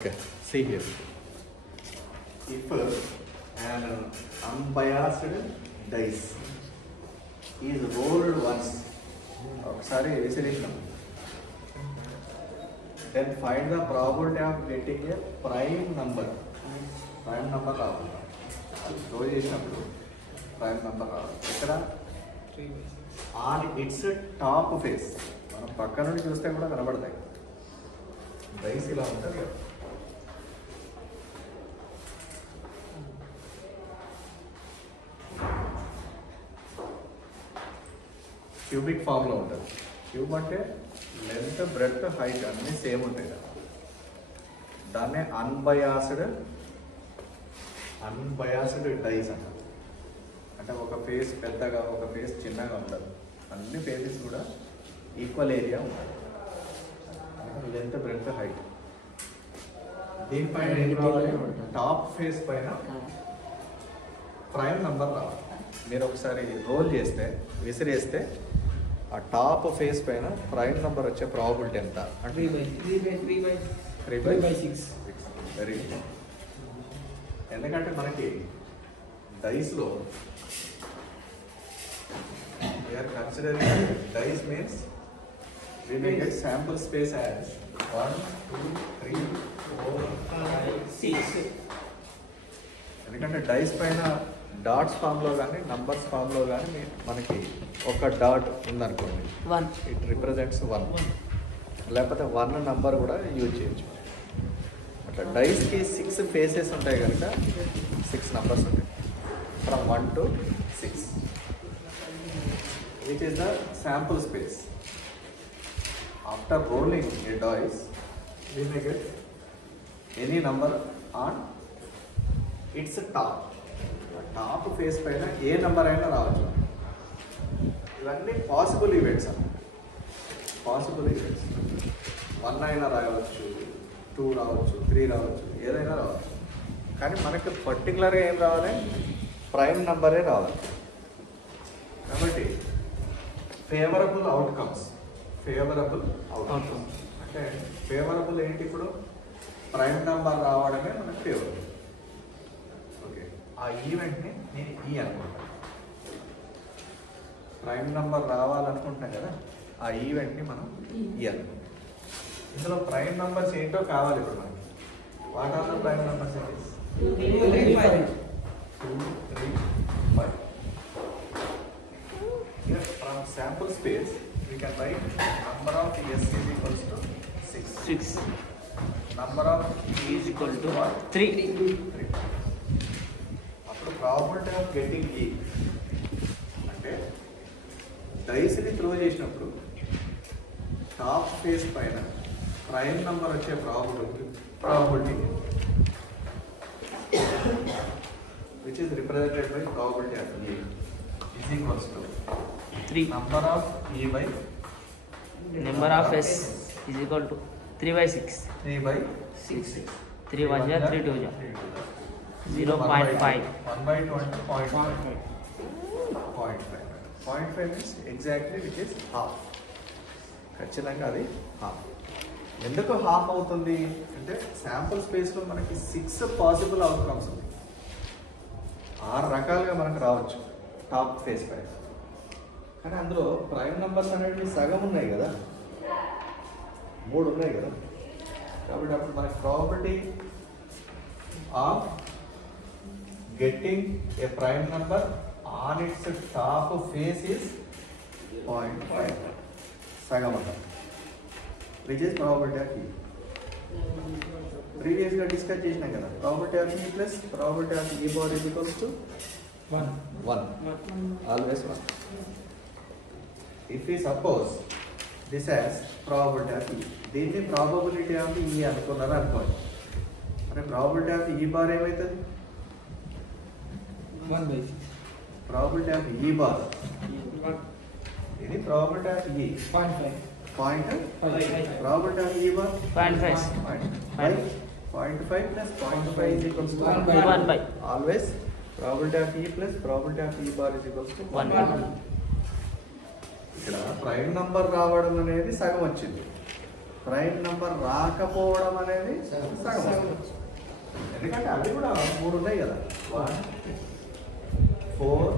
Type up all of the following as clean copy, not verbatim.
Okay, see here. If an unbiased dice is rolled once, then find the probability of getting a prime number. Prime number prime number on its top face. మనం పక్క నుండి చూస్తే కూడా కనబడతాయి. Dice ఇలా ఉంటుంది కదా. Cubic ఫామ్లో ఉంటుంది. క్యూబ్ అంటే లెంత్ బ్రెడ్త్ హైట్ అన్నీ సేమ్ ఉంటాయి కదా. దాన్నే అన్బయాస్డ్ డైస్ అంటారు. అంటే ఒక ఫేస్ పెద్దగా ఒక ఫేస్ చిన్నగా ఉండదు. అన్ని ఫేసెస్ కూడా ఈక్వల్ ఏరియా ఉంటుంది. Length breadth height. దీనిపైన ఏం రావాలి? టాప్ ఫేస్ పైన ప్రైమ్ నెంబర్ రావాలి. మీరు ఒకసారి రోల్ చేస్తే విసిరేస్తే ఆ టాప్ ఫేస్ పైన ప్రైమ్ నెంబర్ వచ్చే ప్రాబిలిటీ ఎంత అంటే 3/6. Very good. ఎందుకంటే మనకి డైస్లో we are considering dice means we may get sample space as 1, 2, 3, 4, 5, 6. ఎందుకంటే డైస్ పైన డాట్స్ ఫామ్లో కానీ నంబర్స్ ఫామ్లో కానీ మనకి ఒక డాట్ ఉందనుకోండి, ఇట్ రిప్రజెంట్స్ 1, లేకపోతే 1 నంబర్ కూడా యూజ్ చేయొచ్చు. అట్లా డైస్కి 6 ఫేసెస్ ఉంటాయి కనుక 6 నంబర్స్ ఉంటాయి from 1 to 6, which is the sample space. After rolling a dice, we may get any number on its top. Top face పైన ఏ నెంబర్ అయినా రావచ్చు. ఇవన్నీ పాసిబుల్ ఈవెంట్స్ అన్నమాట. పాసిబుల్ ఈవెంట్స్ 1 అయినా రావచ్చు, 2 రావచ్చు, 3 రావచ్చు, ఏదైనా రావచ్చు. కానీ మనకి పర్టికులర్గా ఏం రావాలి? ప్రైమ్ నెంబరే రావాలి. కాబట్టి ఫేవరబుల్ అవుట్కమ్స్ అంటే ఫేవరబుల్ ఏంటి? ఇప్పుడు ప్రైమ్ నెంబర్ రావడమే మనకు ఫేవరబుల్. ఓకే, ఆ ఈవెంట్ని నేను ఈ అనుకుంటాను. ప్రైమ్ నెంబర్ రావాలనుకుంటున్నాం కదా, ఆ ఈవెంట్ని మనం ఈ అనుకుంటాం. ఇందులో ప్రైమ్ నెంబర్స్ ఏంటో కావాలి ఇప్పుడు మనకి. What are the prime numbers? 2, 3, 5. Here from sample space we can write number of s is equals to 6. Number of e is equal to what? 3. అప్పుడు ప్రాబిలిటీ ఆఫ్ గెట్టింగ్ e అంటే డైస్ని throw చేసినప్పుడు top face పైన prime number వచ్చే probability which is represented by probability of e is equals to 3. Number of e by number of s is equal to 3/6. 3/6. 3 1 ja 3 2 ja 0.5. 1/20 0.5. 0.5 means exactly which is half. ఖచ్చితంగా అది half. ఎందుకు half అవుతుంది అంటే sample స్పేస్లో మనకి 6 possible outcomes ఉంది. 6 రకాలుగా మనకు రావచ్చు టాప్ ఫేస్ పైన. కానీ అందులో ప్రైమ్ నెంబర్స్ అనేవి సగం ఉన్నాయి కదా, 3 ఉన్నాయి కదా. కాబట్టి అప్పుడు మనకి probability of getting a prime number on it's top face is 0.5, సగం అంటారు. విచ్ ఇస్ ప్రాబిలిటీ ఆఫ్ ఈ. ప్రీవియస్గా డిస్కస్ చేసినాం కదా, ప్రాబిలిటీ ఆఫ్ ఈ ప్లస్ ప్రాబిలిటీ ఆఫ్ ఈ bar is equals to 1. Always 1. If we suppose this as probability of e, దీన్ని probability of e అనుకున్నారు అనుకోండి. మరి probability of e bar ఏమవుతుంది? 1/6. probability of e bar ఇది probability of e 0.5. probability of e bar 0.5. 0.5 plus 0.5 is equals to 1/. Always probability of e plus probability of e bar is equals to 1. ఇక్కడ prime number రావడం అనేది సగం వచ్చింది. Prime number రాకపోవడం అనేది సగం వస్తుంది. ఎందుకంటే అవి కూడా 3 ఉన్నాయి కదా, 1 4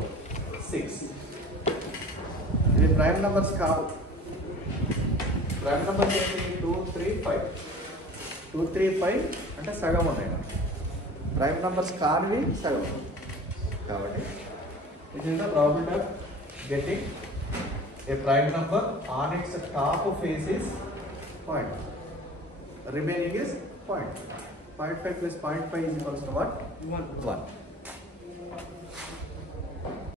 6. ఇది ప్రైమ్ నెంబర్స్ కావు. ప్రైమ్ నెంబర్స్ ఏంటి? 2 3 5. 2 3 5 అంటే సగం ఉన్నాయి కదా. ప్రైమ్ నెంబర్స్ కానివి సగం. కాబట్టి it is the probability of getting a prime number on its top face is 0. Remaining is 0.5 plus 0.5 is equals to what? 1.